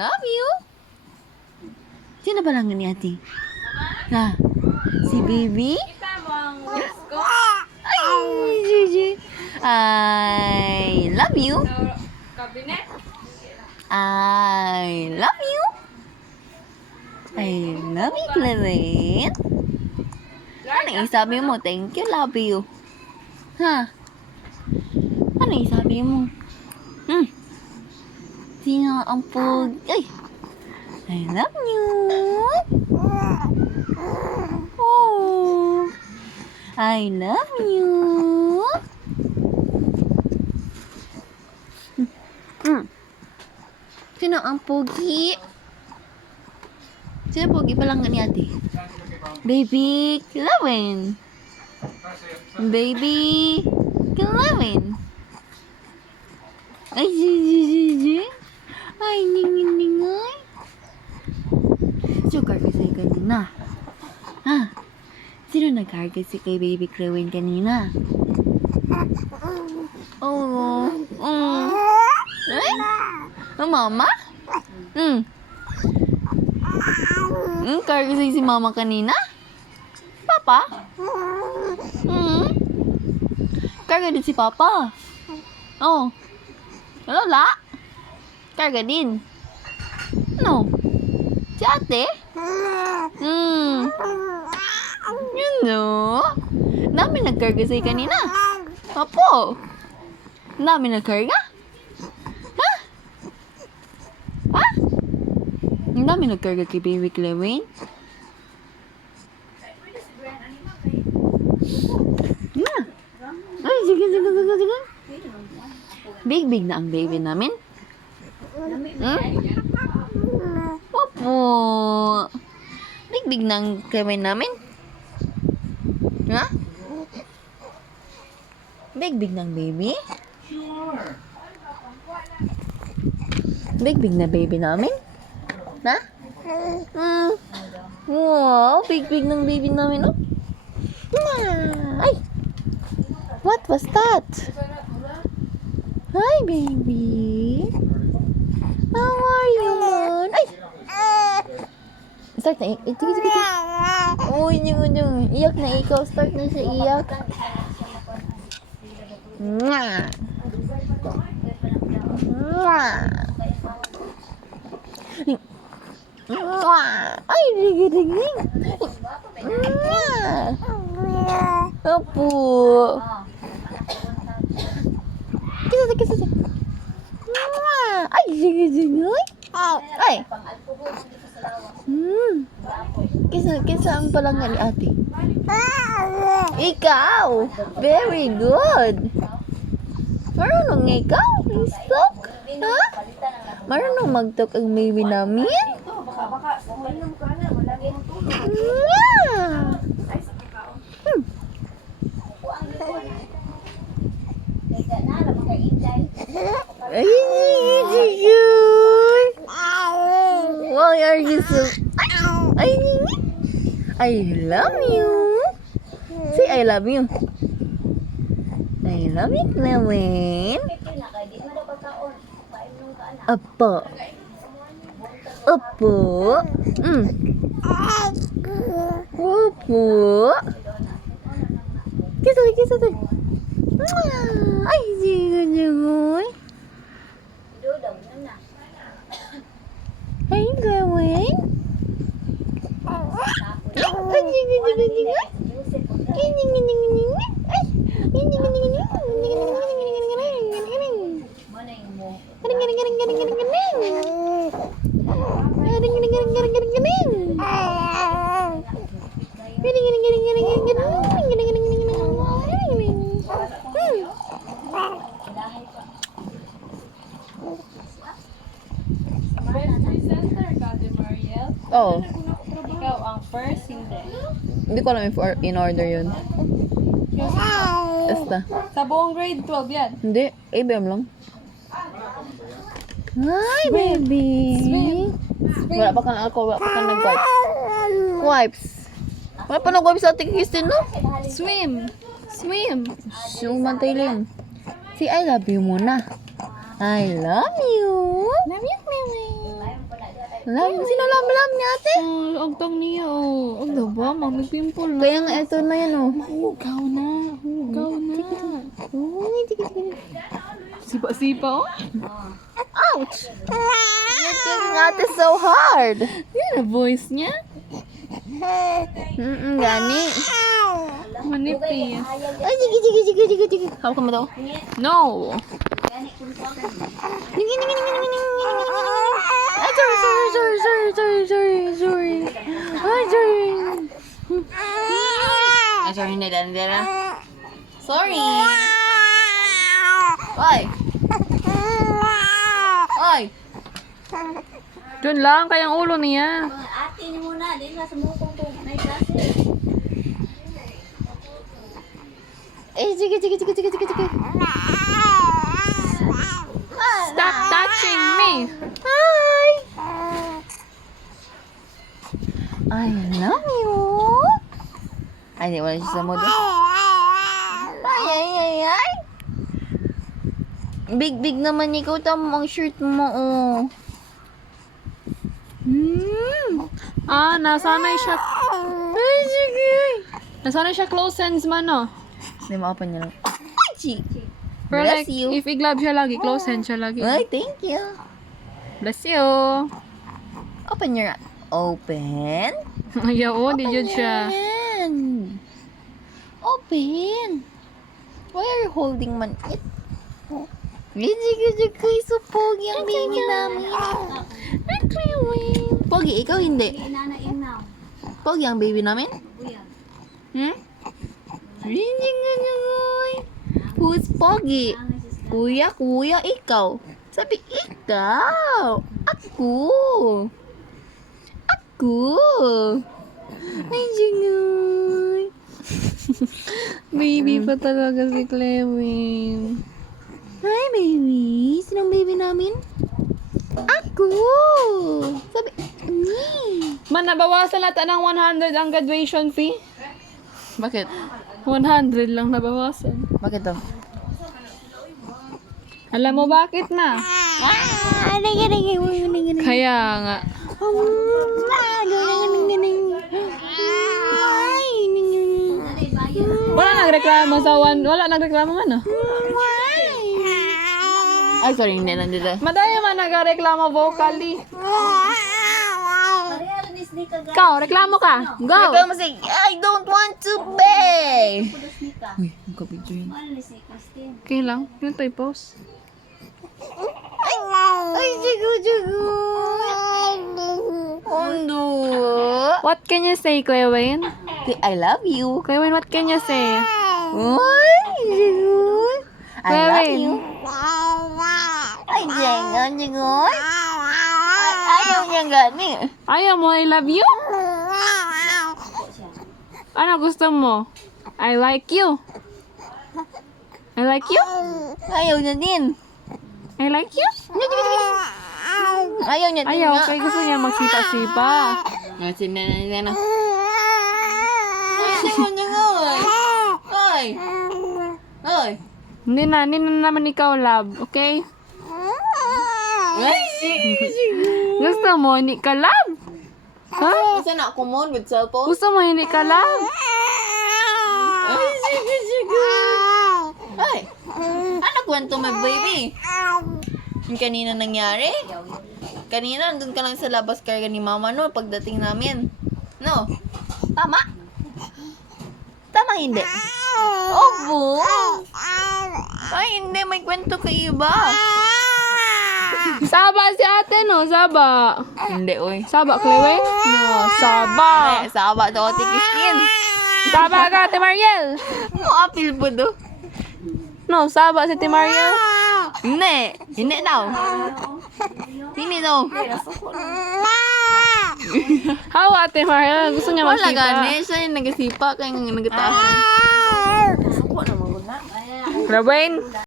love you. Sino ba lang ni ate? Ha? Si baby? Kita mo ang ko. Ay, Gigi. I love you. Sa kabinet. I love you. I love you, Clement. Ano isabi mo? Thank you, love you. Ha? Ano isabi mo? Sino ang pug? Ay! I love you. Oh, I love you. Sino ang pogi? Sino pogi pa lang ni ate? Baby Clement. Baby Clement. Ay, Gigi. Ay, ningin-ningay. So, kargasay kanina. Ha? Sino nagkargasi kay Baby Clement kanina? Oh. Ay? Mama? Kargasay si mama kanina? Papa? Karga din si Papa. Oh. Lola? Karga din. No. Si ate? Yun no. Dami nagkarga sa'yo kanina. Apo. Dami nagkarga? Ha? Ha? Ang dami nagkarga kay Baby Clement. Ay, sige. Big na ang baby namin. Opo. Big na ang Clement namin. Ha? Big na ang baby? Sure. Big na baby namin? Ha? Wow, big ng baby namin, oh. Ay! What was that? Hi, baby. How are you? Ay! Start na. Sige. Uy, yung. Iyak na ikaw. Start na siya iyak. Mwah! Mwah! Mwah! Ay, digi. Mwah! Apo. Kisa. Mwah! Ay, digi. Ay! Kisa ang palangga ni ate. Ikaw! Very good! Marunong ikaw? Istok? Ha? Marunong magtok ang baby namin? Ay, yun! Why are you so... Ay, I love you! Say I love you! I love you, Clement! Apo! Opo! Kisa. Ay, sigoy. Ay, Clement. Ay, sigoy. Oh, Ikaw ang first, hindi. hindi ko alam if in order yun. Basta. Sa buong grade 12 yan. Hindi, ABM lang. Hi, baby. Wala pa kang alcohol, wala pa kang nag-wipes. Wipes. Wala pa nag-wipes sa ating Kristen, no? Swim. Sumantay lang. Si I love you muna. I love you. Love you, Mimi. Sino lam niya, ate? Oh, agtang niya, oh. Ang ba? May pimple na. Kaya nga, ito na yan, oh. Hugaw na. Hugaw na. Uy, tigil. Sipa-sipa, oh. Ouch! You're kicking ate so hard. Yan ang voice niya. Gani. Manipis. Ay, sige. Hawak ka mo daw. No. Ay, sorry. Ay, sorry, hindi na. Sorry. Oy. Diyan lang, kayang ulo niya. Ate ni muna, din na sumukong ko na klase. Eh, sige. Stop touching me. Hi. I love you. Ay, di wala siya sa mood. Ay. Big naman ikaw. Tama ang shirt mo, oh. Nasanay siya. Ay, sige. Nasanay siya close hands man, no? Hindi, ma-open niya lang. Ay, chi. Pero Bless like, you. if i-glove siya lagi, close hands siya lagi. Ay, thank you. Bless you. Open your... Open? Ayaw, di jud siya. Open. Why are you holding man it? Sige, so pogi ang baby namin. Pogi, ikaw hindi. Inana. Pogi ang baby namin? Uyan. Who's pogi? Kuya, ikaw. Sabi, ikaw. Ako. Ay, jingoy. Baby pa talaga si Clewin. Hi, baby. Sinong baby namin? Ako. Sabi, me. Man, nabawasan natin ng 100 ang graduation fee. Bakit? 100 lang nabawasan. Bakit to? Alam mo bakit na? Kaya nga. Wala nagreklamo man ah. Ay, sorry, hindi nandito. Madaya man nagreklamo vocally. Pareha rin is ni kagaya. Ikaw, reklamo ka. Go! Ikaw mo say, I don't want to pay. Pulos ni ka. Uy, magka-picture yun. Ano ni si Christine? Okay lang. Yun tayo post. Ay, jugu. Ondo. What can you say, Clewin? I love you. Clewin, what can you say? Uy, jugu. I love Clewin. you. Ay, jangan. Ayaw niya gani. Ayaw mo, I love you? Ano gusto mo? I like you. I like you? Ayaw niya din. I like you? Ayaw niya din Ayaw, nga. kaya gusto niya magsipa-sipa. Ngasin na. Ay, jangan. Oy. Hindi na naman ikaw, love. Okay? Ay, sige. Gusto mo, hindi ka love? Ha? Kasi na ako mo with cellphone. Gusto mo, hindi ka love? Ay, sige. Ay, ano kwento mo, baby? Yung kanina nangyari? Kanina, andun ka lang sa labas karga ni mama, no? Pagdating namin. No? Tama? Tama hindi? Opo. Ay, hindi. May kwento ka iba. Saba si ate, no? Saba. Hindi, oy. Saba, Clewin? No, Saba. Eh, saba to, Ate Christine. Saba ka, Ate Mariel. Mo apil po do. No, Saba si Ate Mariel. Hindi daw. Hindi daw. How, Ate Mariel? Gusto niya Wala magsipa. gani. Siya yung nagasipa. Kaya nga nagataas. Clewin?